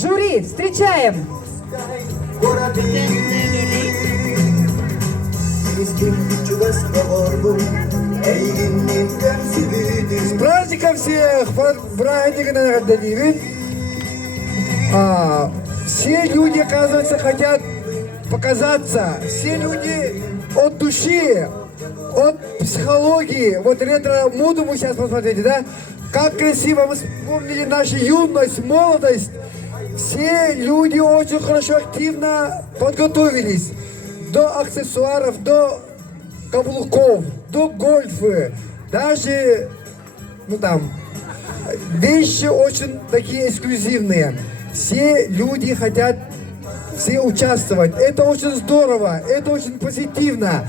Жюри, встречаем! С праздником всех! Праздник Давид! Все люди, оказывается, хотят показаться. Все люди от души, от психологии. Вот ретро-моду мы сейчас посмотрите, да? Как красиво мы вспомнили нашу юность, молодость. Все люди очень хорошо, активно подготовились. До аксессуаров, до каблуков, до гольфа. Даже, вещи очень такие эксклюзивные. Все люди хотят все участвовать. Это очень здорово, это очень позитивно.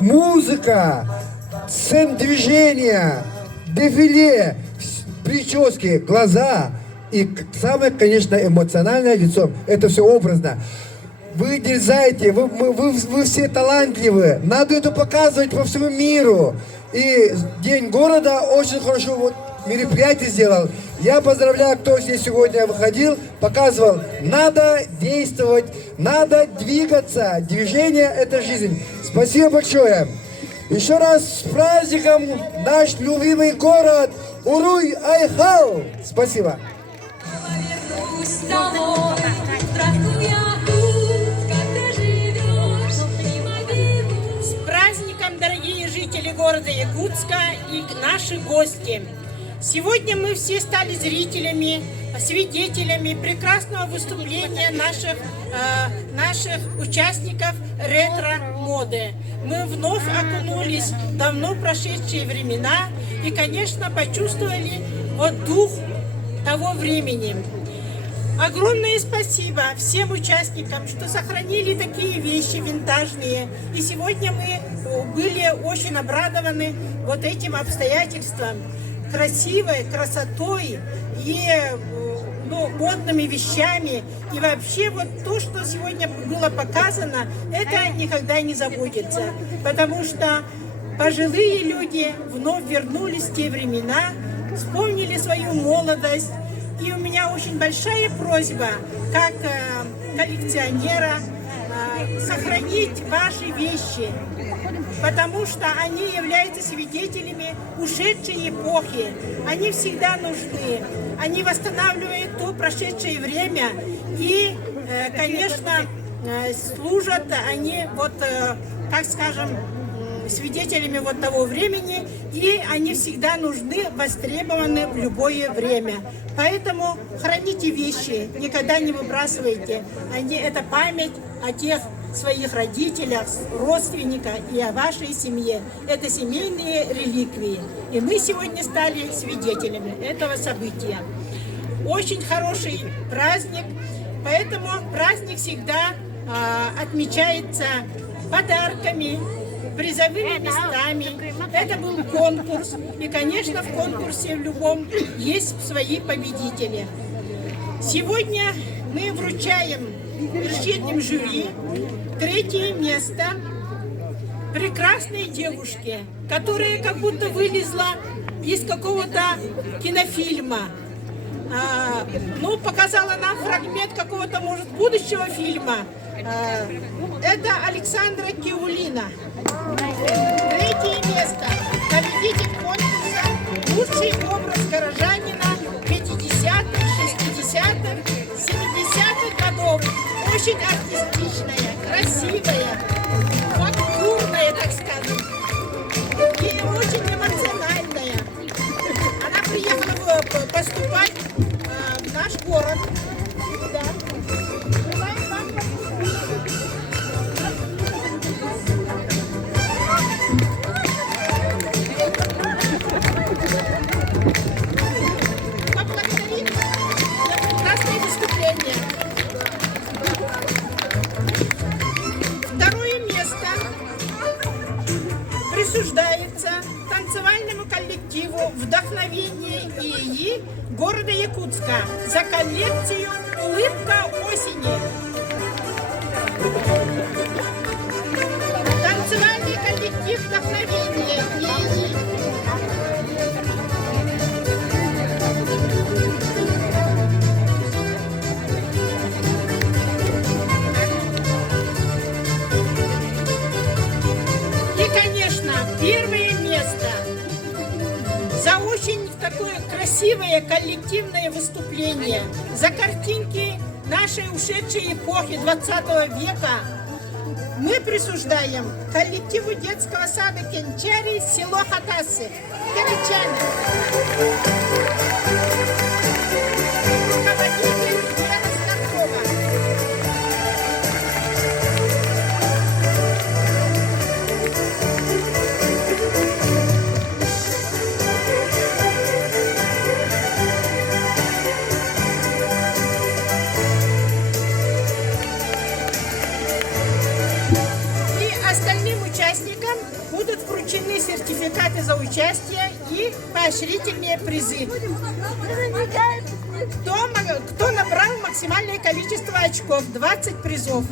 Музыка, сцен движения, дефиле, прически, глаза и самое, конечно, эмоциональное лицо. Это все образно. Вы дерзаете, вы все талантливы. Надо это показывать по всему миру. И День города очень хорошо мероприятие сделал. Я поздравляю, кто здесь сегодня выходил, показывал. Надо действовать, надо двигаться. Движение – это жизнь. Спасибо большое. Еще раз с праздником наш любимый город Уруй-Айхал. Спасибо. С праздником, дорогие жители города Якутска и наши гости! Сегодня мы все стали зрителями, свидетелями прекрасного выступления наших участников ретро-моды. Мы вновь окунулись в давно прошедшие времена и, конечно, почувствовали дух того времени. Огромное спасибо всем участникам, что сохранили такие вещи винтажные. И сегодня мы были очень обрадованы этим обстоятельством, красивой красотой и модными вещами. И вообще то, что сегодня было показано, это никогда не забудется. Потому что пожилые люди вновь вернулись в те времена, вспомнили свою молодость. И у меня очень большая просьба, как коллекционера, сохранить ваши вещи, потому что они являются свидетелями ушедшей эпохи. Они всегда нужны. Они восстанавливают то прошедшее время и, конечно, служат они свидетелями того времени, и они всегда нужны, востребованы в любое время. Поэтому храните вещи, никогда не выбрасывайте. Это память о тех своих родителях, родственниках и о вашей семье. Это семейные реликвии. И мы сегодня стали свидетелями этого события. Очень хороший праздник, поэтому праздник всегда отмечается подарками, призовыми местами. Это был конкурс. И, конечно, в конкурсе в любом есть свои победители. Сегодня мы вручаем вечерним жюри 3-е место прекрасной девушке, которая как будто вылезла из какого-то кинофильма. Показала нам фрагмент какого-то, может, будущего фильма. Это Александра Киулина. 3-е место. Победитель конкурса «Лучший образ горожанина 50-х, 60-х, 70-х годов». Очень артистичная, красивая, фактурная, так скажем, и очень эмоциональная. Она приехала поступать в наш город. Да. Желаем вам поблагодарить за прекрасное выступление. 2-е место присуждается танцевальному коллективу «Вдохновение ИИ» города Якутска за коллекцию «Улыбка осени». Танцевальный коллектив «Вдохновение ИИ». красивое коллективное выступление. За картинки нашей ушедшей эпохи 20 века мы присуждаем коллективу детского сада Кенчари, село Хатасы. Киричане. Руководитель Вера Старкова. Остальным участникам будут вручены сертификаты за участие и поощрительные призы. Кто набрал максимальное количество очков, 20 призов.